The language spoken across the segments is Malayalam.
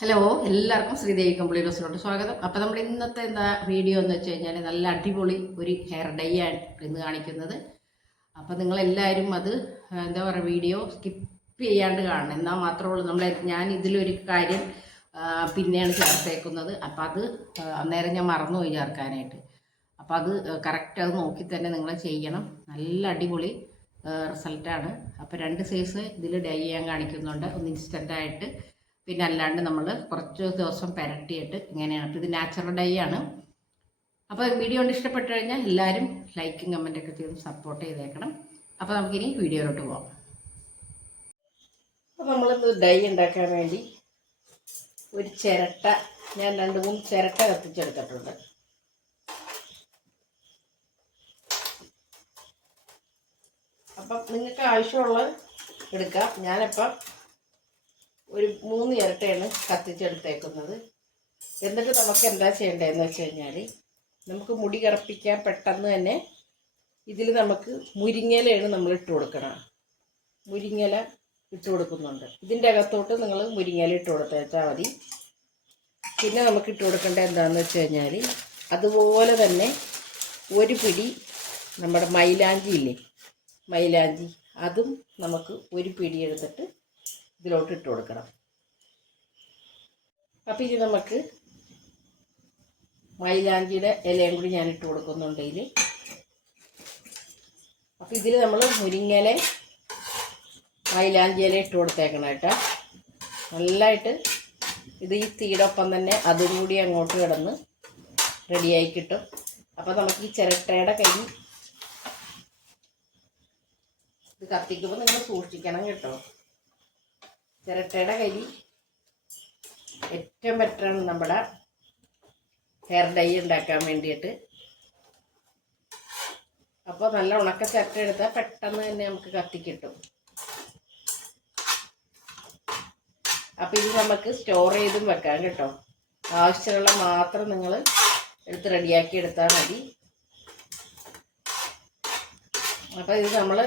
ഹലോ എല്ലാവർക്കും ശ്രീദേവി കമ്പിളി ഡോസിലോട്ട് സ്വാഗതം. അപ്പോൾ നമ്മുടെ ഇന്നത്തെ എന്താ വീഡിയോ എന്ന് വെച്ച് കഴിഞ്ഞാൽ നല്ല അടിപൊളി ഒരു ഹെയർ ഡൈ ആണ് ഇന്ന് കാണിക്കുന്നത്. അപ്പോൾ നിങ്ങളെല്ലാവരും അത് എന്താ പറയുക വീഡിയോ സ്കിപ്പ് ചെയ്യാണ്ട് കാണണം. എന്നാൽ മാത്രമേ ഉള്ളൂ നമ്മൾ ഞാൻ ഇതിലൊരു കാര്യം പിന്നെയാണ് ചേർത്തേക്കുന്നത്. അപ്പോൾ അത് അന്നേരം ഞാൻ മറന്നുപോയി ചേർക്കാനായിട്ട്. അപ്പോൾ അത് കറക്റ്റ് അത് നോക്കി തന്നെ നിങ്ങൾ ചെയ്യണം. നല്ല അടിപൊളി റിസൾട്ടാണ് അപ്പോൾ രണ്ട് സൈസ് ഇതിൽ ഡൈ ചെയ്യാൻ കാണിക്കുന്നുണ്ട്. ഒന്ന് ഇൻസ്റ്റന്റായിട്ട് പിന്നെ അല്ലാണ്ട് നമ്മൾ കുറച്ച് ദിവസം പുരട്ടിയിട്ട് ഇങ്ങനെയാണ്. ഇത് നാച്ചുറൽ ഡൈ ആണ്. അപ്പോൾ വീഡിയോ കൊണ്ട് ഇഷ്ടപ്പെട്ടു കഴിഞ്ഞാൽ എല്ലാവരും ലൈക്കും കമന്റൊക്കെ ചെയ്ത് സപ്പോർട്ട് ചെയ്തേക്കണം. അപ്പോൾ നമുക്കിനി വീഡിയോയിലോട്ട് പോകാം അപ്പോൾ നമ്മളിത് ഡൈ ഉണ്ടാക്കാൻ വേണ്ടി ഒരു ചിരട്ട ഞാൻ രണ്ട് മൂന്ന് ചിരട്ട കത്തിച്ചെടുത്തിട്ടുണ്ട്. അപ്പം നിങ്ങൾക്ക് ആവശ്യമുള്ള എടുക്കാം. ഞാനിപ്പം ഒരു മൂന്ന് ഇരട്ടയാണ് കത്തിച്ചെടുത്തേക്കുന്നത്. എന്നിട്ട് നമുക്ക് എന്താ ചെയ്യേണ്ടതെന്ന് വെച്ച് കഴിഞ്ഞാൽ നമുക്ക് മുടി കറുപ്പിക്കാൻ പെട്ടെന്ന് തന്നെ ഇതിൽ നമുക്ക് മുരിങ്ങയിലയാണ് നമ്മൾ ഇട്ട് കൊടുക്കണം. മുരിങ്ങല ഇട്ട് കൊടുക്കുന്നുണ്ട്. ഇതിന്റെ അകത്തോട്ട് നിങ്ങൾ മുരിങ്ങല ഇട്ട് കൊടുത്തേച്ചാൽ മതി. പിന്നെ നമുക്ക് ഇട്ട് കൊടുക്കേണ്ടത് എന്താണെന്ന് വെച്ച് കഴിഞ്ഞാൽ അതുപോലെ തന്നെ ഒരു പിടി നമ്മുടെ മൈലാഞ്ചി ഇല്ലേ? മൈലാഞ്ചി. അതും നമുക്ക് ഒരു പിടി എടുത്തിട്ട് ഇതിലോട്ട് ഇട്ട് കൊടുക്കണം. അപ്പം ഇനി നമുക്ക് മൈലാഞ്ചിയുടെ ഇലയും കൂടി ഞാൻ ഇട്ട് കൊടുക്കുന്നുണ്ട് ഇതിൽ അപ്പം ഇതിൽ നമ്മൾ മുരിങ്ങല മൈലാഞ്ചി ഇല ഇട്ട് കൊടുത്തേക്കണം കേട്ടോ. നല്ലതായിട്ട് ഇത് ഈ തീടൊപ്പം തന്നെ അതും കൂടി അങ്ങോട്ട് കിടന്ന് റെഡിയായി കിട്ടും. അപ്പം നമുക്ക് ഈ ചിരട്ടയുടെ കൈ ഇത് കത്തിക്കുമ്പോൾ നിങ്ങൾ സൂക്ഷിക്കണം കേട്ടോ. ചിരട്ടയുടെ കരി ഏറ്റവും ബെറ്ററാണ് നമ്മുടെ ഹെയർ ഡൈ ഉണ്ടാക്കാൻ വേണ്ടിയിട്ട്. അപ്പോൾ നല്ല ഉണക്ക ചിരട്ട എടുത്താൽ പെട്ടെന്ന് തന്നെ നമുക്ക് കത്തിക്കിട്ടും അപ്പോൾ ഇത് നമുക്ക് സ്റ്റോർ ചെയ്തും വെക്കാം കേട്ടോ. ആവശ്യമുള്ള മാത്രം നിങ്ങൾ എടുത്ത് റെഡിയാക്കി എടുത്താൽ മതി. അപ്പോൾ ഇത് നമ്മൾ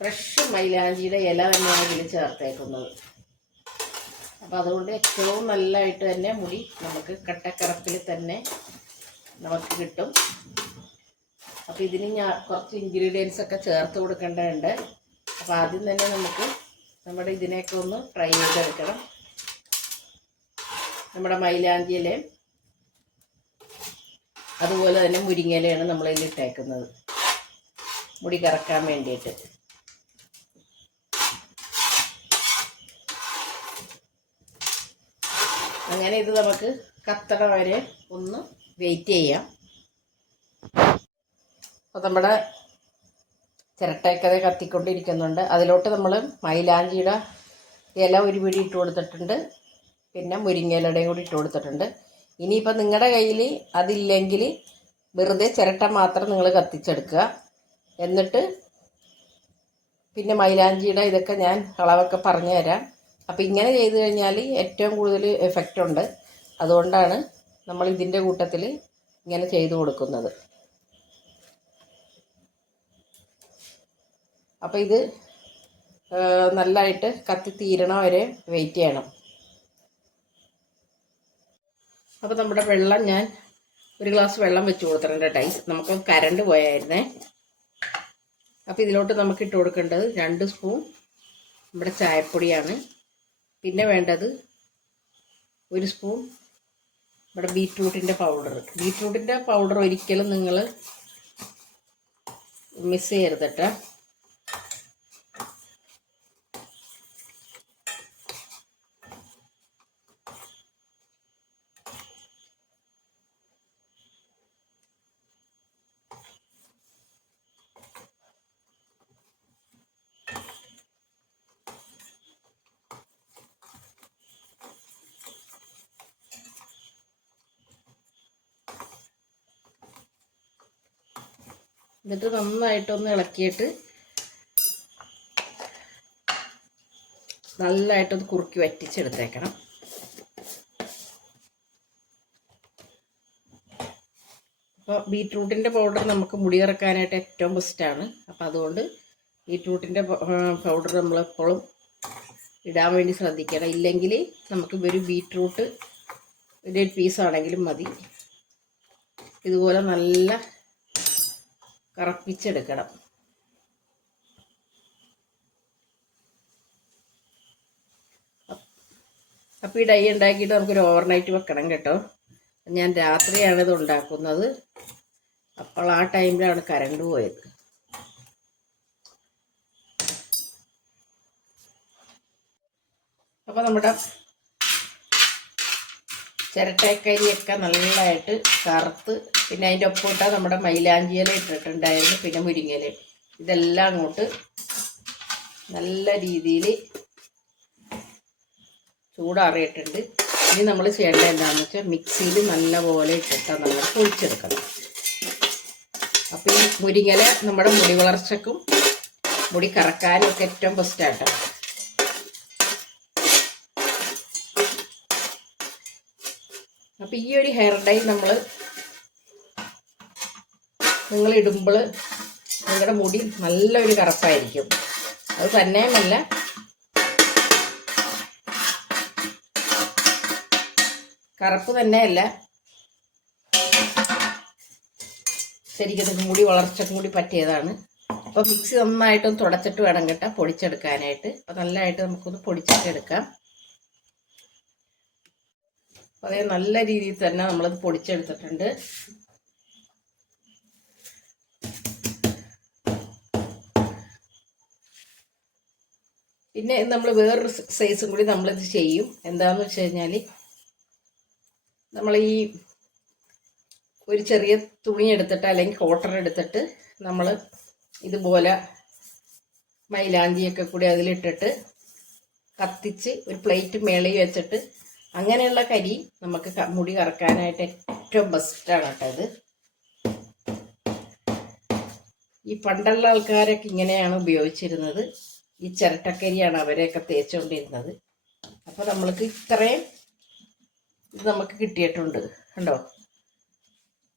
ഫ്രഷ് മൈലാഞ്ചിയുടെ ഇല തന്നെയാണ് ഇതിൽ ചേർത്തേക്കുന്നത്. അപ്പോൾ അതുകൊണ്ട് ഏറ്റവും നല്ലതായിട്ട് തന്നെ മുടി നമുക്ക് കട്ടക്കറപ്പിൽ തന്നെ നമുക്ക് കിട്ടും. അപ്പോൾ ഇതിന് ഞാൻ കുറച്ച് ഇൻഗ്രീഡിയൻസ് ഒക്കെ ചേർത്ത് കൊടുക്കേണ്ടതുണ്ട്. അപ്പോൾ ആദ്യം തന്നെ നമുക്ക് നമ്മുടെ ഇതിനെയൊക്കെ ഒന്ന് ഫ്രൈ ചെയ്തെടുക്കണം. നമ്മുടെ മൈലാഞ്ചി ഇലയും അതുപോലെ തന്നെ മുരിങ്ങയിലയാണ് നമ്മളിതിൽ ഇട്ടേക്കുന്നത്. മുടി കറക്കാൻ വേണ്ടിയിട്ട്. അങ്ങനെ ഇത് നമുക്ക് കത്തട വരെ ഒന്ന് വെയിറ്റ് ചെയ്യാം. അപ്പോൾ നമ്മുടെ ചിരട്ടയൊക്കെ കത്തിക്കൊണ്ടിരിക്കുന്നുണ്ട്. അതിലോട്ട് നമ്മൾ മൈലാഞ്ചിയുടെ ഇല ഒരു പിടി ഇട്ട് കൊടുത്തിട്ടുണ്ട്. പിന്നെ മുരിങ്ങയിലയുടെയും കൂടി ഇട്ട് കൊടുത്തിട്ടുണ്ട്. ഇനിയിപ്പോൾ നിങ്ങളുടെ കയ്യിൽ അതില്ലെങ്കിൽ വെറുതെ ചിരട്ട മാത്രം നിങ്ങൾ കത്തിച്ചെടുക്കുക. എന്നിട്ട് പിന്നെ മൈലാഞ്ചിയുടെ ഇതൊക്കെ ഞാൻ അളവൊക്കെ പറഞ്ഞു തരാം അപ്പോൾ ഇങ്ങനെ ചെയ്ത് കഴിഞ്ഞാൽ ഏറ്റവും കൂടുതൽ എഫക്റ്റ് ഉണ്ട്. അതുകൊണ്ടാണ് നമ്മൾ ഇതിന്റെ കൂട്ടത്തിൽ ഇങ്ങനെ ചെയ്തു കൊടുക്കുന്നത്. അപ്പോൾ ഇത് നല്ലതായിട്ട് കത്തി തീരണ വരെ വെയിറ്റ് ചെയ്യണം. അപ്പോൾ നമ്മുടെ വെള്ളം ഞാൻ ഒരു ഗ്ലാസ് വെള്ളം വെച്ച് കൊടുത്തിട്ടുണ്ട് ടൈസ് നമുക്ക് കരണ്ട് പോയായിരുന്നേ. അപ്പോൾ ഇതിലോട്ട് നമുക്ക് ഇട്ട് കൊടുക്കേണ്ടത് രണ്ട് സ്പൂൺ നമ്മുടെ ചായപ്പൊടിയാണ്. പിന്നെ വേണ്ടത് ഒരു സ്പൂൺ ഇവിടെ ബീറ്റ്റൂട്ടിന്റെ പൗഡർ. ബീറ്റ്റൂട്ടിന്റെ പൗഡർ ഒരിക്കലും നിങ്ങൾ മിസ് ചെയ്യരുത് എന്നിട്ട് നന്നായിട്ടൊന്ന് ഇളക്കിയിട്ട് നല്ലതായിട്ടൊന്ന് കുറുക്കി വറ്റിച്ചെടുത്തേക്കണം. അപ്പോൾ ബീറ്റ്റൂട്ടിന്റെ പൗഡർ നമുക്ക് മുടി ഇറക്കാനായിട്ട് ഏറ്റവും ബെസ്റ്റാണ്. അപ്പോൾ അതുകൊണ്ട് ബീറ്റ്റൂട്ടിന്റെ പൗഡർ നമ്മളെപ്പോഴും ഇടാൻ വേണ്ടി ശ്രദ്ധിക്കണം. ഇല്ലെങ്കിൽ നമുക്ക് ഒരു ബീറ്റ്റൂട്ട് ഒരു പീസാണെങ്കിലും മതി. ഇതുപോലെ നല്ല കറപ്പിച്ചെടുക്കണം. അപ്പോൾ ഈ ഡൈ ഉണ്ടാക്കിയിട്ട് നമുക്കൊരു ഓവർനൈറ്റ് വെക്കണം കേട്ടോ. ഞാൻ രാത്രിയാണ് ഇത് ഉണ്ടാക്കുന്നത്. അപ്പോൾ ആ ടൈമിലാണ് കരണ്ട് പോയത്. അപ്പോൾ നമ്മുടെ ചിരട്ടക്കരിയൊക്കെ നല്ലതായിട്ട് കറുത്ത് പിന്നെ അതിന്റെ ഒപ്പം ഇട്ടാൽ നമ്മുടെ മൈലാഞ്ചിയില ഇട്ടിട്ടുണ്ടായിരുന്നു പിന്നെ മുരിങ്ങയില. ഇതെല്ലാം അങ്ങോട്ട് നല്ല രീതിയിൽ ചൂടാറിയിട്ടുണ്ട്. ഇനി നമ്മൾ ചെയ്യേണ്ട എന്താണെന്ന് വെച്ചാൽ മിക്സിയിൽ നല്ലപോലെ ഇട്ടിട്ട് നമ്മൾ പൊളിച്ചെടുക്കണം അപ്പോൾ ഈ മുരിങ്ങല നമ്മുടെ മുടി വളർച്ചക്കും മുടി കറക്കാനും ഒക്കെ ഏറ്റവും ബെസ്റ്റായിട്ടാണ് അപ്പോൾ ഈ ഒരു ഹെയർ ഡൈ നമ്മൾ നിങ്ങൾ ഇടുമ്പോൾ നിങ്ങളുടെ മുടി നല്ലൊരു കറുപ്പായിരിക്കും. അത് തന്നെയുമല്ല. കറുപ്പ് തന്നെയല്ല. ശരിക്കും മുടി വളർച്ചക്കും കൂടി പറ്റിയതാണ്. അപ്പോൾ മിക്സി നന്നായിട്ടൊന്ന് തുടച്ചിട്ട് വേണം കേട്ടോ പൊടിച്ചെടുക്കാനായിട്ട്. അപ്പോൾ നല്ലതായിട്ട് നമുക്കൊന്ന് പൊടിച്ചിട്ട് എടുക്കാം അതേ നല്ല രീതിയിൽ തന്നെ നമ്മളത് പൊടിച്ചെടുത്തിട്ടുണ്ട്. പിന്നെ നമ്മൾ വേറൊരു സൈസും കൂടി നമ്മളിത് ചെയ്യും? എന്താണെന്ന് വെച്ച് കഴിഞ്ഞാൽ നമ്മൾ ഈ ഒരു ചെറിയ തുണി എടുത്തിട്ട് അല്ലെങ്കിൽ കോട്ടൺ എടുത്തിട്ട് നമ്മൾ ഇതുപോലെ മൈലാഞ്ചിയൊക്കെ കൂടി അതിലിട്ടിട്ട് കത്തിച്ച് ഒരു പ്ലേറ്റ് മേളയിൽ വെച്ചിട്ട് അങ്ങനെയുള്ള കരി നമുക്ക് മുടി കറക്കാനായിട്ട് ഏറ്റവും ബെസ്റ്റാണ് കേട്ടോ ഇത്. ഈ പണ്ടുള്ള ആൾക്കാരൊക്കെ ഇങ്ങനെയാണ് ഉപയോഗിച്ചിരുന്നത്. ഈ ചിരട്ടക്കരിയാണ് അവരെയൊക്കെ തേച്ചുകൊണ്ടിരുന്നത്. അപ്പോൾ നമ്മൾക്ക് ഇത്രയും ഇത് നമുക്ക് കിട്ടിയിട്ടുണ്ട് കണ്ടോ?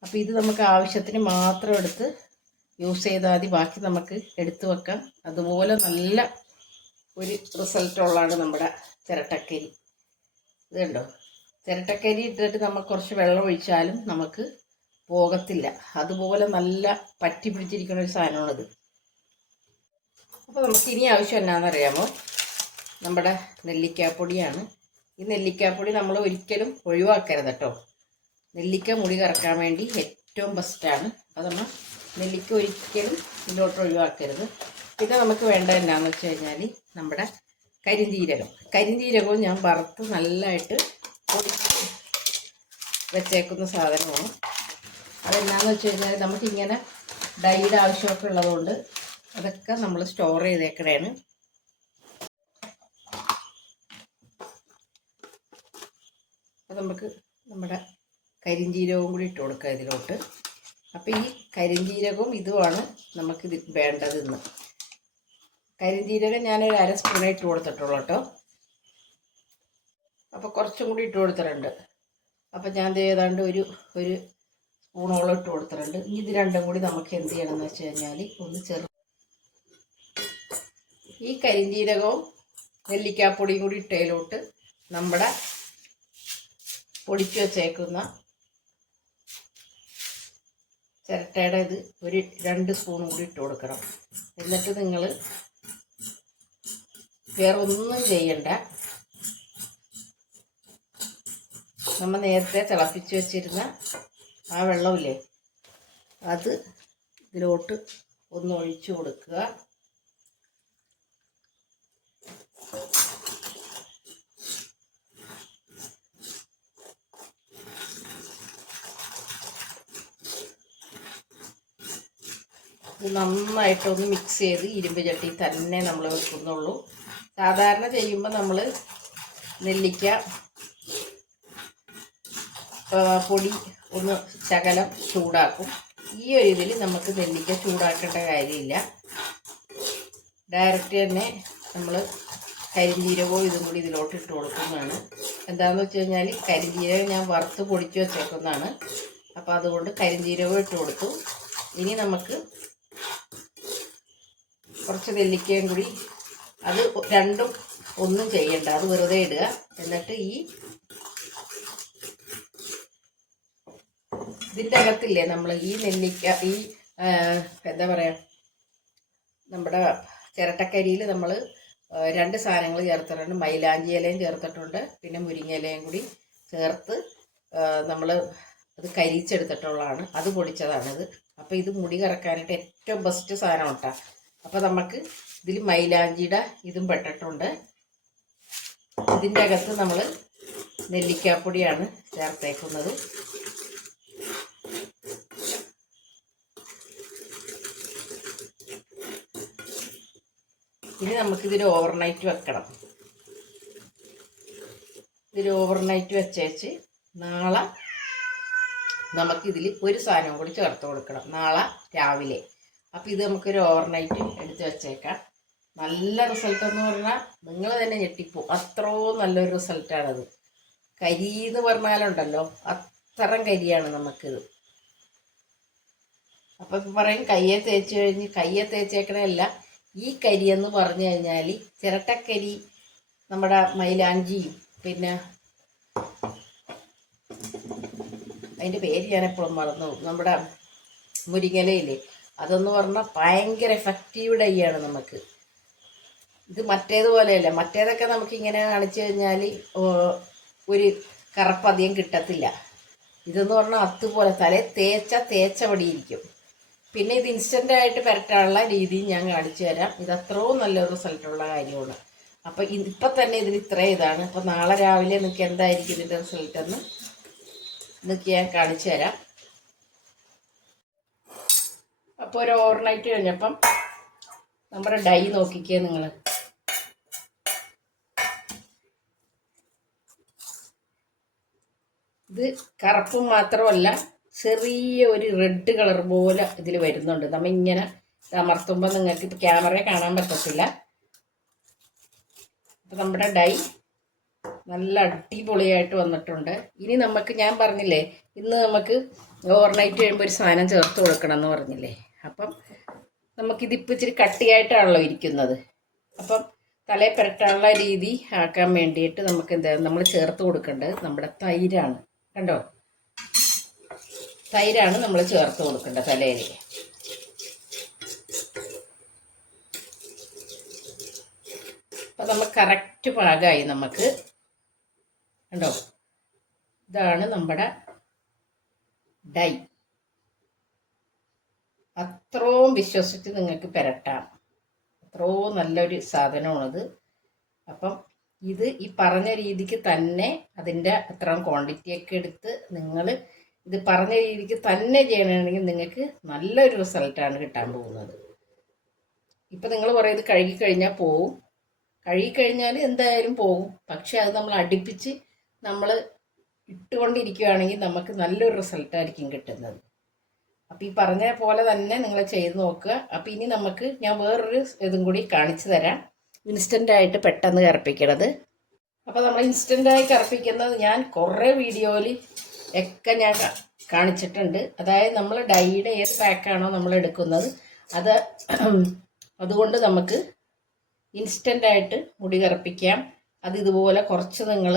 അപ്പോൾ ഇത് നമുക്ക് ആവശ്യത്തിന് മാത്രം എടുത്ത് യൂസ് ചെയ്താൽ മതി. ബാക്കി നമുക്ക് എടുത്തു വെക്കാം. അതുപോലെ നല്ല ഒരു റിസൾട്ടുള്ളതാണ് നമ്മുടെ ചിരട്ടക്കരി. ഇത് കണ്ടോ? ചിരട്ടക്കരി ഇട്ടിട്ട് നമ്മൾ കുറച്ച് വെള്ളം ഒഴിച്ചാലും നമുക്ക് പോകത്തില്ല. അതുപോലെ നല്ല പറ്റി പിടിച്ചിരിക്കുന്ന ഒരു സാധനമാണിത്. അപ്പോൾ നമുക്ക് ഇനി ആവശ്യം എന്നാണെന്നറിയാമോ നമ്മുടെ നെല്ലിക്കാപ്പൊടിയാണ്. ഈ നെല്ലിക്കാപ്പൊടി നമ്മൾ ഒരിക്കലും ഒഴിവാക്കരുത് കേട്ടോ. നെല്ലിക്ക മുടി കറക്കാൻ വേണ്ടി ഏറ്റവും ബെസ്റ്റാണ് അപ്പോൾ നമ്മൾ നെല്ലിക്ക ഒരിക്കലും ഇതിലോട്ട് ഒഴിവാക്കരുത്. പിന്നെ നമുക്ക് വേണ്ട എന്നാന്ന് വെച്ച് കഴിഞ്ഞാൽ നമ്മുടെ കരിന്തീരകം കരിന്തീരകവും ഞാൻ വറുത്ത് നല്ലതായിട്ട് വെച്ചേക്കുന്ന സാധനമാണ്. അതെന്നാന്ന് വെച്ച് കഴിഞ്ഞാൽ നമുക്കിങ്ങനെ ഡൈയുടെ ആവശ്യമൊക്കെ ഉള്ളതുകൊണ്ട് അതൊക്കെ നമ്മൾ സ്റ്റോർ ചെയ്തേക്കണേണ്. അപ്പം നമുക്ക് നമ്മുടെ കരിഞ്ജീരകവും കൂടി ഇട്ട് കൊടുക്കുക ഇതിലോട്ട്. അപ്പോൾ ഈ കരിഞ്ജീരകവും ഇതുമാണ് നമുക്കിത് വേണ്ടത് ഇന്ന് കരിഞ്ജീരകം ഞാനൊരു അര സ്പൂണേ ഇട്ട് കൊടുത്തിട്ടുള്ളൂ കേട്ടോ. അപ്പോൾ കുറച്ചും കൂടി ഇട്ട് കൊടുത്തിട്ടുണ്ട്. അപ്പോൾ ഞാൻ ഏതാണ്ട് ഒരു ഒരു സ്പൂണോളം ഇട്ട് കൊടുത്തിട്ടുണ്ട്. ഇനി ഇത് രണ്ടും കൂടി നമുക്ക് എന്ത് ചെയ്യണം എന്ന് വെച്ച് കഴിഞ്ഞാൽ ഒന്ന് ചെറു ഈ കരിഞ്ജീരകവും നെല്ലിക്കാപ്പൊടിയും കൂടി ഇട്ടയിലോട്ട് നമ്മുടെ പൊടിച്ചു വച്ചേക്കുന്ന ചിരട്ടയുടെ ഇത് ഒരു രണ്ട് സ്പൂണും കൂടി ഇട്ട് കൊടുക്കണം. എന്നിട്ട് നിങ്ങൾ വേറെ ഒന്നും ചെയ്യണ്ട. നമ്മൾ നേരത്തെ തിളപ്പിച്ച് വെച്ചിരുന്ന ആ വെള്ളമില്ലേ അത് ഇതിലോട്ട് ഒന്ന് ഒഴിച്ചു കൊടുക്കുക ഇത് നന്നായിട്ടൊന്ന് മിക്സ് ചെയ്ത് ഇരുമ്പ് ചട്ടി തന്നെ നമ്മൾ വെക്കുന്നുള്ളൂ. സാധാരണ ചെയ്യുമ്പോൾ നമ്മൾ നെല്ലിക്ക പൊടി ഒന്ന് ശകലം ചൂടാക്കും. ഈ ഒരു ഇതിൽ നമുക്ക് നെല്ലിക്ക ചൂടാക്കേണ്ട കാര്യമില്ല. ഡയറക്റ്റ് തന്നെ നമ്മൾ കരിഞ്ജീരകവും ഇതും കൂടി ഇതിലോട്ട് ഇട്ട് കൊടുക്കുന്നതാണ്. എന്താന്ന് വെച്ച് കഴിഞ്ഞാൽ കരിഞ്ജീരകം ഞാൻ വറുത്ത് പൊടിച്ച് വെച്ചേക്കുന്നതാണ്. അപ്പോൾ അതുകൊണ്ട് കരിഞ്ജീരകവും ഇട്ട് കൊടുത്തു. ഇനി നമുക്ക് കുറച്ച് നെല്ലിക്കയും കൂടി അത് രണ്ടും ഒന്നും ചെയ്യണ്ട അത് വെറുതെ ഇടുക. എന്നിട്ട് ഈ ഇതിന്റെ അകത്തില്ലേ നമ്മൾ ഈ നെല്ലിക്ക ഈ എന്താ പറയുക നമ്മുടെ ചിരട്ടക്കരിയിൽ നമ്മൾ രണ്ട് സാധനങ്ങൾ ചേർത്തിട്ടുണ്ട്. മൈലാഞ്ചി ഇലയും ചേർത്തിട്ടുണ്ട്. പിന്നെ മുരിങ്ങ ഇലയും കൂടി ചേർത്ത് നമ്മൾ അത് കരിച്ചെടുത്തിട്ടുള്ളതാണ്. അത് പൊടിച്ചതാണിത്. അപ്പോൾ ഇത് മുടി കറക്കാനായിട്ട് ഏറ്റവും ബെസ്റ്റ് സാധനം കേട്ടോ അപ്പോൾ നമുക്ക് ഇതിൽ മൈലാഞ്ചിയുടെ ഇതും പെട്ടിട്ടുണ്ട്. ഇതിന്റെ അകത്ത് നമ്മൾ നെല്ലിക്കാപ്പൊടിയാണ് ചേർത്തേക്കുന്നത്. ഇനി നമുക്കിതിൽ ഓവർനൈറ്റ് വെക്കണം. ഇതിൽ ഓവർനൈറ്റ് വെച്ചേച്ച് നാളെ നമുക്കിതിൽ ഒരു സാധനം കൂടി ചേർത്ത് കൊടുക്കണം. നാളെ രാവിലെ. അപ്പോൾ ഇത് നമുക്കൊരു ഓവർനൈറ്റ് എടുത്ത് വെച്ചേക്കാം. നല്ല റിസൾട്ട് എന്ന് പറഞ്ഞാൽ നിങ്ങൾ തന്നെ ഞെട്ടിപ്പോ. അത്രയും നല്ലൊരു റിസൾട്ടാണത് കരി എന്ന് പറഞ്ഞാലുണ്ടല്ലോ അത്രയും കരിയാണ് നമുക്കിത്. അപ്പം പറയും കയ്യെ തേച്ച് കഴിഞ്ഞ് കയ്യെ തേച്ചേക്കണല്ല ഈ കരി എന്ന് പറഞ്ഞു കഴിഞ്ഞാൽ ചിരട്ടക്കരി നമ്മുടെ മൈലാഞ്ചിയും പിന്നെ അതിന്റെ പേര് ഞാൻ എപ്പോഴും മറന്നു നമ്മുടെ മുരിങ്ങലയില്ലേ അതെന്ന് പറഞ്ഞാൽ ഭയങ്കര എഫക്റ്റീവ് ഡൈ ആണ് നമുക്ക്. ഇത് മറ്റേതുപോലെയല്ല മറ്റേതൊക്കെ നമുക്ക് ഇങ്ങനെ കാണിച്ചു കഴിഞ്ഞാൽ ഒരു കറുപ്പ് അധികം കിട്ടത്തില്ല. ഇതെന്ന് പറഞ്ഞാൽ അതുപോലെ തലേ തേച്ച തേച്ച പടിയിരിക്കും പിന്നെ ഇത് ഇൻസ്റ്റന്റ് ആയിട്ട് പുരട്ടാനുള്ള രീതി ഞാൻ കാണിച്ചു തരാം. ഇത് അത്രയും നല്ല റിസൾട്ടുള്ള കാര്യമാണ്. അപ്പോൾ ഇപ്പൊ തന്നെ ഇതിന് ഇത്രയും ഇതാണ്. അപ്പോൾ നാളെ രാവിലെ നിങ്ങൾക്ക് എന്തായിരിക്കും ഇതിന്റെ റിസൾട്ട് എന്ന് നിങ്ങൾക്ക് ഞാൻ കാണിച്ചു തരാം. അപ്പോൾ ഒരു ഓവർനൈറ്റ് കഴിഞ്ഞപ്പം നമ്മുടെ ഡൈ നോക്കിക്കേ നിങ്ങൾ ഇത് കറുപ്പും മാത്രമല്ല ചെറിയ ഒരു റെഡ് കളർ പോലെ ഇതിൽ വരുന്നുണ്ട്. നമ്മൾ ഇങ്ങനെ അമർത്തുമ്പോൾ നിങ്ങൾക്ക് ഇപ്പം ക്യാമറയെ കാണാൻ പറ്റത്തില്ല. അപ്പം നമ്മുടെ ഡൈ നല്ല അടിപൊളിയായിട്ട് വന്നിട്ടുണ്ട്. ഇനി നമുക്ക് ഞാൻ പറഞ്ഞില്ലേ ഇന്ന് നമുക്ക് ഓവർനൈറ്റ് കഴിയുമ്പോൾ ഒരു സാധനം ചേർത്ത് കൊടുക്കണം എന്ന് പറഞ്ഞില്ലേ. അപ്പം നമുക്കിതിപ്പോൾ ഇച്ചിരി കട്ടിയായിട്ടാണല്ലോ ഇരിക്കുന്നത്. അപ്പം തലയെ പുരട്ടാനുള്ള രീതി ആക്കാൻ വേണ്ടിയിട്ട് നമുക്ക് എന്താ നമ്മൾ ചേർത്ത് കൊടുക്കേണ്ടത് നമ്മുടെ തൈരാണ്. കണ്ടോ? തൈരാണ് നമ്മൾ ചേർത്ത് കൊടുക്കേണ്ടത് തലയിൽ അപ്പം നമുക്ക് കറക്റ്റ് പാകമായി നമുക്ക്. കണ്ടോ? ഇതാണ് നമ്മുടെ ഡൈ. അത്രയും വിശ്വസിച്ച് നിങ്ങൾക്ക് പുരട്ടാം. അത്രയും നല്ലൊരു സാധനമാണത്. അപ്പം ഇത് ഈ പറഞ്ഞ രീതിക്ക് തന്നെ അതിന്റെ അത്രയും ക്വാണ്ടിറ്റിയൊക്കെ എടുത്ത് നിങ്ങൾ ഇത് പറഞ്ഞ രീതിക്ക് തന്നെ ചെയ്യണമെങ്കിൽ നിങ്ങൾക്ക് നല്ലൊരു റിസൾട്ടാണ് കിട്ടാൻ പോകുന്നത്. ഇപ്പം നിങ്ങൾ പറയും ഇത് കഴുകിക്കഴിഞ്ഞാൽ പോവും. കഴുകിക്കഴിഞ്ഞാൽ എന്തായാലും പോകും പക്ഷെ അത് നമ്മൾ അടുപ്പിച്ച് നമ്മൾ ഇട്ടുകൊണ്ടിരിക്കുകയാണെങ്കിൽ നമുക്ക് നല്ലൊരു റിസൾട്ടായിരിക്കും കിട്ടുന്നത്. അപ്പോൾ ഈ പറഞ്ഞ പോലെ തന്നെ നിങ്ങൾ ചെയ്ത് നോക്കുക. അപ്പോൾ ഇനി നമുക്ക് ഞാൻ വേറൊരു ഇതും കൂടി കാണിച്ചു തരാം. ഇൻസ്റ്റന്റ് ആയിട്ട് പെട്ടെന്ന് കറപ്പിക്കണത്. അപ്പോൾ നമ്മൾ ഇൻസ്റ്റന്റായി കറപ്പിക്കുന്നത് ഞാൻ കുറേ വീഡിയോയിൽ ഒക്കെ ഞാൻ കാണിച്ചിട്ടുണ്ട്. അതായത് നമ്മൾ ഡൈയുടെ ഏത് പാക്കാണോ നമ്മൾ എടുക്കുന്നത്. അത് അതുകൊണ്ട് നമുക്ക് ഇൻസ്റ്റന്റ് ആയിട്ട് മുടി കറുപ്പിക്കാം. അത് ഇതുപോലെ കുറച്ച് നിങ്ങൾ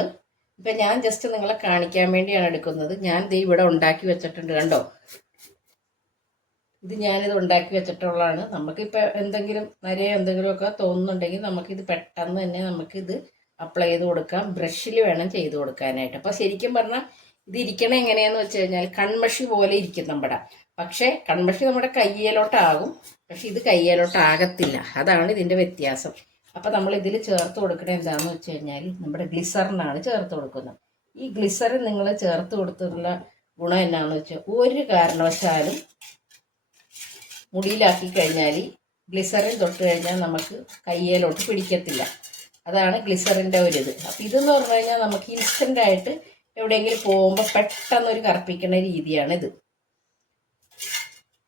ഇപ്പം ഞാൻ ജസ്റ്റ് നിങ്ങളെ കാണിക്കാൻ വേണ്ടിയാണ് എടുക്കുന്നത്. ഞാൻ ദേ ഇവിടെ ഉണ്ടാക്കി വെച്ചിട്ടുണ്ട് കണ്ടോ? ഇത് ഞാനിത് ഉണ്ടാക്കി വെച്ചിട്ടുള്ളതാണ്. നമുക്കിപ്പോൾ എന്തെങ്കിലും നിറയെ എന്തെങ്കിലുമൊക്കെ തോന്നുന്നുണ്ടെങ്കിൽ നമുക്കിത് പെട്ടെന്ന് തന്നെ നമുക്കിത് അപ്ലൈ ചെയ്ത് കൊടുക്കാം. ബ്രഷിൽ വേണം ചെയ്ത് കൊടുക്കാനായിട്ട്. അപ്പോൾ ശരിക്കും പറഞ്ഞാൽ ഇത് എങ്ങനെയാന്ന് വെച്ച് കഴിഞ്ഞാൽ കൺമഷി പോലെ ഇരിക്കും നമ്മുടെ. പക്ഷേ കൺമഷി നമ്മുടെ കയ്യേലോട്ടാകും. പക്ഷെ ഇത് കയ്യേലോട്ടാകത്തില്ല. അതാണ് ഇതിന്റെ വ്യത്യാസം. അപ്പം നമ്മൾ ഇതിൽ ചേർത്ത് കൊടുക്കണത് എന്താണെന്ന് വെച്ച് കഴിഞ്ഞാൽ നമ്മുടെ ഗ്ലിസറിനാണ് ചേർത്ത് കൊടുക്കുന്നത്. ഈ ഗ്ലിസറിൻ നിങ്ങൾ ചേർത്ത് കൊടുത്തിട്ടുള്ള ഗുണം എന്നാന്ന് വെച്ചാൽ ഒരു കാരണവശാലും മുടിയിലാക്കി കഴിഞ്ഞാൽ ഗ്ലിസറിൻ തൊട്ട് കഴിഞ്ഞാൽ നമുക്ക് കയ്യേലോട്ട് പിടിക്കത്തില്ല. അതാണ് ഗ്ലിസറിന്റെ ഒരു ഇത് അപ്പം ഇതെന്ന് പറഞ്ഞു കഴിഞ്ഞാൽ നമുക്ക് ഇൻസ്റ്റന്റ് ആയിട്ട് എവിടെയെങ്കിലും പോകുമ്പോൾ പെട്ടെന്ന് ഒരു കറുപ്പിക്കുന്ന രീതിയാണിത്.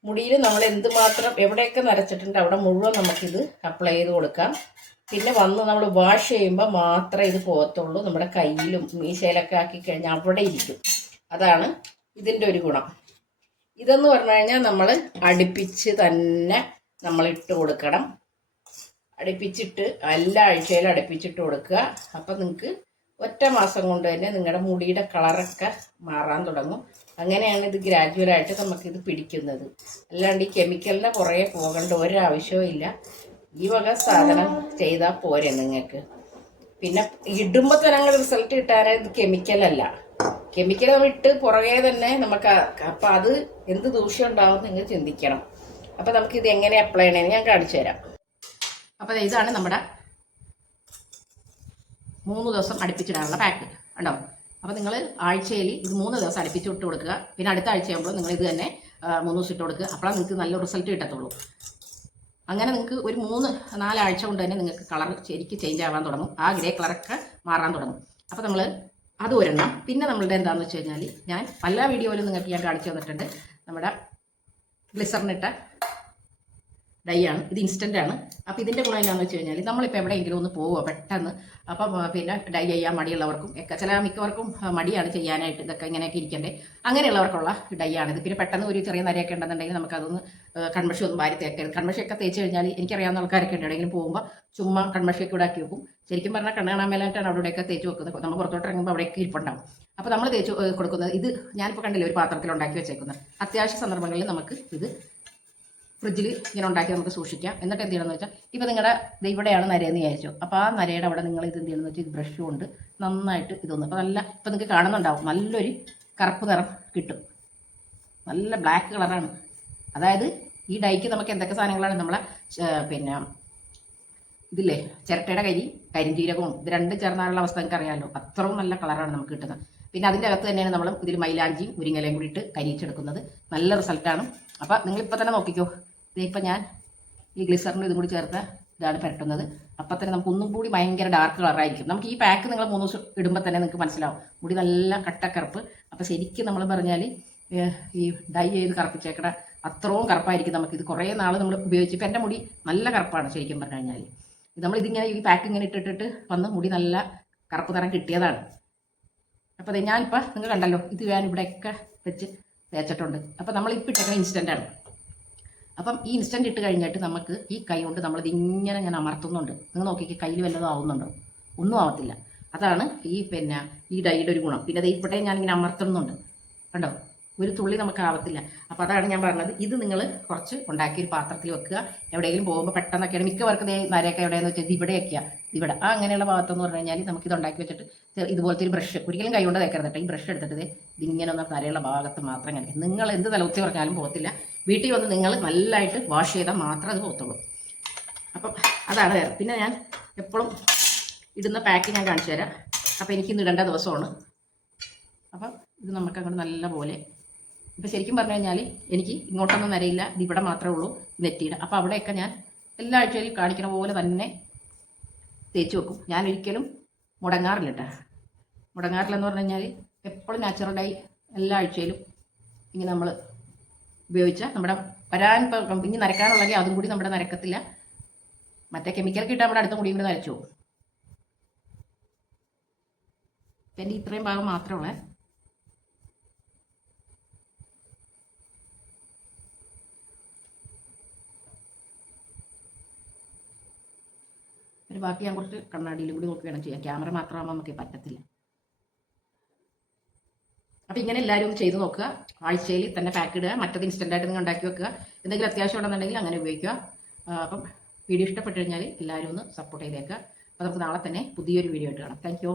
മുടിയിൽ നമ്മൾ എന്തുമാത്രം എവിടെയൊക്കെ നരച്ചിട്ടുണ്ട് അവിടെ മുഴുവൻ നമുക്കിത് അപ്ലൈ ചെയ്ത് കൊടുക്കാം. പിന്നെ വന്ന് നമ്മൾ വാഷ് ചെയ്യുമ്പോൾ മാത്രമേ ഇത് പോകത്തുള്ളൂ. നമ്മുടെ കയ്യിലും മീശയിലൊക്കെ ആക്കി കഴിഞ്ഞാൽ അവിടെ ഇരിക്കും. അതാണ് ഇതിന്റെ ഒരു ഗുണം. ഇതെന്ന് പറഞ്ഞു കഴിഞ്ഞാൽ നമ്മൾ അടുപ്പിച്ച് തന്നെ നമ്മൾ ഇട്ട് കൊടുക്കണം. അടുപ്പിച്ചിട്ട് എല്ലാ ആഴ്ചയിലും അടുപ്പിച്ചിട്ട് കൊടുക്കുക. അപ്പം നിങ്ങൾക്ക് ഒറ്റ മാസം കൊണ്ട് തന്നെ നിങ്ങളുടെ മുടിയുടെ കളറൊക്കെ മാറാൻ തുടങ്ങും. അങ്ങനെയാണ് ഇത് ഗ്രാജുവലായിട്ട് നമുക്കിത് പിടിക്കുന്നത്. അല്ലാണ്ട് ഈ കെമിക്കലിനെ കുറേ പോകേണ്ട ഒരാവശ്യവും ഇല്ല. ഈ വക സാധനം ചെയ്താൽ പോരെ നിങ്ങൾക്ക് പിന്നെ ഇടുമ്പോൾ തന്നെ അങ്ങനെ റിസൾട്ട് കിട്ടാൻ കെമിക്കലല്ല കെമിക്കൽ ഇട്ട് പുറകെ തന്നെ നമുക്ക് അപ്പം അത് എന്ത് ദൂഷ്യം ഉണ്ടാവും നിങ്ങൾ ചിന്തിക്കണം. അപ്പം നമുക്കിത് എങ്ങനെ അപ്ലൈ ചെയ്യണമെന്ന് ഞാൻ കാണിച്ചു തരാം അപ്പം ഇതാണ് നമ്മുടെ മൂന്ന് ദിവസം അടുപ്പിച്ചിടാനുള്ള പാക്ക് ഉണ്ടോ അപ്പോൾ നിങ്ങൾ ആഴ്ചയിൽ ഇത് മൂന്ന് ദിവസം അടുപ്പിച്ച് ഇട്ട് കൊടുക്കുക. പിന്നെ അടുത്ത ആഴ്ചയാകുമ്പോൾ നിങ്ങൾ ഇത് തന്നെ മൂന്ന് ദിവസം ഇട്ട് കൊടുക്കുക. അപ്പോഴാണ് നിങ്ങൾക്ക് നല്ല റിസൾട്ട് കിട്ടത്തുള്ളൂ. അങ്ങനെ നിങ്ങൾക്ക് ഒരു മൂന്ന് നാലാഴ്ച കൊണ്ട് തന്നെ നിങ്ങൾക്ക് കളർ ശരിക്കും ചേഞ്ച് ആവാൻ തുടങ്ങും. ആ ഗ്രേ കളറൊക്കെ മാറാൻ തുടങ്ങും. അപ്പോൾ നമ്മൾ അത് ഒരെണ്ണം. പിന്നെ നമ്മളുടെ എന്താണെന്ന് വെച്ച് കഴിഞ്ഞാൽ ഞാൻ പല വീഡിയോയിലും നിങ്ങൾക്ക് ഞാൻ കാണിച്ചു തന്നിട്ടുണ്ട്. നമ്മുടെ ഗ്ലിസറിനിട്ട ഡൈ ആണ്. ഇത് ഇൻസ്റ്റന്റ് ആണ്. അപ്പോൾ ഇതിന്റെ ഗുണം എന്താണെന്ന് വെച്ച് കഴിഞ്ഞാൽ നമ്മളിപ്പോൾ എവിടെയെങ്കിലും ഒന്ന് പോവുക പെട്ടെന്ന്. അപ്പം പിന്നെ ഡൈ ചെയ്യാൻ മടിയുള്ളവർക്കും ഒക്കെ ചില മിക്കവർക്കും മടിയാണ് ചെയ്യാനായിട്ട് ഇതൊക്കെ ഇങ്ങനെയൊക്കെ ഇരിക്കണ്ടേ. അങ്ങനെയുള്ളവർക്കുള്ള ഡൈ ആണിത് പിന്നെ പെട്ടെന്ന് ഒരു ചെറിയ നരയൊക്കെ ഉണ്ടെന്നുണ്ടെങ്കിൽ നമുക്കതൊന്ന് കൺമഷി ഒന്നും വാരി തേക്കരുത്. കൺമഷിയൊക്കെ തേച്ച് കഴിഞ്ഞാൽ എനിക്കറിയാവുന്ന ആൾക്കാരൊക്കെ ഉണ്ട്. എവിടെയെങ്കിലും പോകുമ്പോൾ ചുമ്മാ കൺമഷിയൊക്കെ ആക്കി വെക്കും. ശരിക്കും പറഞ്ഞാൽ കണ്ണ് കാണാൻ മേലായിട്ടാണ് അവിടെയൊക്കെ തേച്ച് വെക്കുന്നത്. നമ്മൾ പുറത്തോട്ട് ഇറങ്ങുമ്പോൾ അവിടെയൊക്കെ ഇരിപ്പുണ്ടാവും. അപ്പോൾ നമ്മൾ തേച്ച് കൊടുക്കുന്നത് ഇത് ഞാനിപ്പോൾ കണ്ടില്ല ഒരു പാത്രത്തിൽ ഉണ്ടാക്കി വെച്ചേക്കുന്നത്. അത്യാവശ്യ സന്ദർഭങ്ങളിൽ നമുക്ക് ഇത് ഫ്രിഡ്ജിൽ ഇങ്ങനെ ഉണ്ടാക്കി നമുക്ക് സൂക്ഷിക്കാം. എന്നിട്ട് എന്ത് ചെയ്യണമെന്ന് വെച്ചാൽ ഇപ്പോൾ നിങ്ങളുടെ ഇവിടെയാണ് നരയെന്ന് വിചാരിച്ചു. അപ്പോൾ ആ നരയുടെ അവിടെ നിങ്ങൾ ഇത് എന്ത് ചെയ്യണമെന്ന് വെച്ചാൽ ഇത് ബ്രഷ് കൊണ്ട് നന്നായിട്ട് ഇതൊന്ന് അപ്പോൾ നല്ല ഇപ്പോൾ നിങ്ങൾക്ക് കാണുന്നുണ്ടാവും നല്ലൊരു കറുപ്പ് നിറം കിട്ടും. നല്ല ബ്ലാക്ക് കളറാണ് അതായത് ഈ ഡൈക്ക് നമുക്ക് എന്തൊക്കെ സാധനങ്ങളാണ്? നമ്മളെ പിന്നെ ഇതില്ലേ ചിരട്ടയുടെ കരി കരിഞ്ചീരകവും ഇത് രണ്ടും ചേർന്നാലുള്ള അവസ്ഥ നിങ്ങൾക്ക് അറിയാമല്ലോ. അത്രയും നല്ല കളറാണ് നമുക്ക് കിട്ടുന്നത്. പിന്നെ അതിന്റെ അകത്ത് തന്നെയാണ് നമ്മൾ ഇതിൽ മൈലാഞ്ചിയും മുരിങ്ങലയും കൂടി ഇട്ട് കരിയിച്ചെടുക്കുന്നത്. നല്ല റിസൾട്ടാണ് അപ്പോൾ നിങ്ങളിപ്പോൾ തന്നെ നോക്കിക്കോ. ഇപ്പം ഞാൻ ഈ ഗ്ലിസറിനും ഇതും കൂടി ചേർത്ത് ഇതാണ് പുരട്ടുന്നത്. അപ്പം തന്നെ നമുക്ക് ഒന്നും കൂടി ഭയങ്കര ഡാർക്ക് കളറായിരിക്കും നമുക്ക് ഈ പാക്ക് നിങ്ങൾ മൂന്ന് ദിവസം ഇടുമ്പോൾ തന്നെ നിങ്ങൾക്ക് മനസ്സിലാവും. മുടി നല്ല കട്ടക്കറുപ്പ്. അപ്പോൾ ശരിക്കും നമ്മൾ പറഞ്ഞാൽ ഈ ഡൈ ചെയ്ത് കറുപ്പിച്ചേക്കട അത്രയും കറുപ്പായിരിക്കും നമുക്ക്. ഇത് കുറേ നാൾ നമ്മൾ ഉപയോഗിച്ച് ഇപ്പം എന്റെ മുടി നല്ല കറുപ്പാണ് ശരിക്കും പറഞ്ഞു കഴിഞ്ഞാൽ നമ്മളിതിങ്ങനെ ഈ പാക്ക് ഇങ്ങനെ ഇട്ടിട്ടിട്ട് വന്ന് മുടി നല്ല കറുപ്പ് നിറം കിട്ടിയതാണ്. അപ്പോൾ അതെ ഞാനിപ്പോൾ നിങ്ങൾ കണ്ടല്ലോ ഇത് ഞാൻ ഇവിടെയൊക്കെ വെച്ച് തേച്ചിട്ടുണ്ട്. അപ്പോൾ നമ്മൾ ഇപ്പം ഇട്ടേക്കുന്ന ഇൻസ്റ്റന്റ് ആണ്. അപ്പം ഈ ഇൻസ്റ്റന്റ് ഇട്ട് കഴിഞ്ഞിട്ട് നമുക്ക് ഈ കൈ കൊണ്ട് നമ്മളിത് ഇങ്ങനെ ഞാൻ അമർത്തുന്നുണ്ട്. നിങ്ങൾ നോക്കിക്കേ കയ്യിൽ വല്ലതും ആവുന്നുണ്ടോ? ഒന്നും ആവത്തില്ല. അതാണ് ഈ പിന്നെ ഈ ഡൈയുടെ ഒരു ഗുണം. പിന്നെ ദേ ഇവിടെ ഞാനിങ്ങനെ അമർത്തുന്നുണ്ട്. കണ്ടോ? ഒരു തുള്ളി നമുക്ക് ആവത്തില്ല. അപ്പോൾ അതാണ് ഞാൻ പറഞ്ഞത്. ഇത് നിങ്ങൾ കുറച്ച് ഉണ്ടാക്കി ഒരു പാത്രത്തിൽ വെക്കുക. എവിടെയെങ്കിലും പോകുമ്പോൾ പെട്ടെന്നൊക്കെയാണ് മിക്കവർക്ക് നരയൊക്കെ എവിടെയെന്ന് വെച്ചാൽ ഇവിടെ വയ്ക്കുക ഇവിടെ. ആ അങ്ങനെയുള്ള ഭാഗത്തെന്ന് പറഞ്ഞു കഴിഞ്ഞാൽ നമുക്ക് ഇത് ഉണ്ടാക്കി വെച്ചിട്ട് ഇതുപോലത്തെ ഒരു ബ്രഷ് ഒരിക്കലും കൈ കൊണ്ട് തേക്കരുത് ഈ ബ്രഷ് എടുത്തിട്ട് ഇതിങ്ങനെ ഒന്ന് തരയുള്ള ഭാഗത്ത് മാത്രം ഇങ്ങനെ. നിങ്ങൾ എന്ത് തലകുത്തി പറഞ്ഞാലും പോകത്തില്ല. വീട്ടിൽ വന്ന് നിങ്ങൾ നല്ലതായിട്ട് വാഷ് ചെയ്താൽ മാത്രമേ അത് പോകത്തുള്ളൂ. അപ്പം അതാണ് വേറെ. പിന്നെ ഞാൻ എപ്പോഴും ഇടുന്ന പാക്ക് ഞാൻ കാണിച്ചു തരാം. അപ്പോൾ എനിക്കിന്ന് ഇടേണ്ട ദിവസമാണ്. അപ്പം ഇത് നമുക്ക് അങ്ങോട്ട് നല്ല പോലെ ഇപ്പം ശരിക്കും പറഞ്ഞു കഴിഞ്ഞാൽ എനിക്ക് ഇങ്ങോട്ടൊന്നും വരയില്ല. ഇത് ഇവിടെ മാത്രമേ ഉള്ളൂ നെറ്റിയുടെ. അപ്പോൾ അവിടെയൊക്കെ ഞാൻ എല്ലാ ആഴ്ചയിലും കാണിക്കുന്ന പോലെ തന്നെ തേച്ച് വെക്കും. ഞാൻ ഒരിക്കലും മുടങ്ങാറില്ല കേട്ടോ മുടങ്ങാറില്ലെന്ന് പറഞ്ഞു കഴിഞ്ഞാൽ എപ്പോഴും നാച്ചുറലായി എല്ലാ ആഴ്ചയിലും ഇങ്ങനെ നമ്മൾ ഉപയോഗിച്ചാൽ നമ്മുടെ വരാൻ ഇനി നരക്കാനുള്ളെങ്കിൽ അതും കൂടി നമ്മുടെ നരക്കത്തില്ല മറ്റേ കെമിക്കൽ കിട്ടാൻ നമ്മുടെ അടുത്ത കൂടി കൂടി നരച്ചു പോകും. എന്റെ ഇത്രയും ഭാഗം മാത്രമേ ഒരു ബാക്കി ഞാൻ കുറച്ച് കണ്ണാടിയിലും കൂടി നോക്കി വേണം ചെയ്യാം ക്യാമറ മാത്രമാകുമ്പോൾ നമുക്ക് പറ്റത്തില്ല. അപ്പം ഇങ്ങനെ എല്ലാവരും ഒന്ന് ചെയ്ത് നോക്കുക. ആഴ്ചയിൽ തന്നെ പാക്ക് ഇടുക. മറ്റത് ഇൻസ്റ്റന്റായിട്ട് നിങ്ങൾ ഉണ്ടാക്കി വെക്കുക. എന്തെങ്കിലും അത്യാവശ്യം ഉണ്ടെന്നുണ്ടെങ്കിൽ അങ്ങനെ ഉപയോഗിക്കുക. അപ്പം വീഡിയോ ഇഷ്ടപ്പെട്ടു കഴിഞ്ഞാൽ എല്ലാവരും ഒന്ന് സപ്പോർട്ട് ചെയ്തേക്കുക. അപ്പോൾ നമുക്ക് നാളെ തന്നെ പുതിയൊരു വീഡിയോ ആയിട്ട് കാണാം. താങ്ക്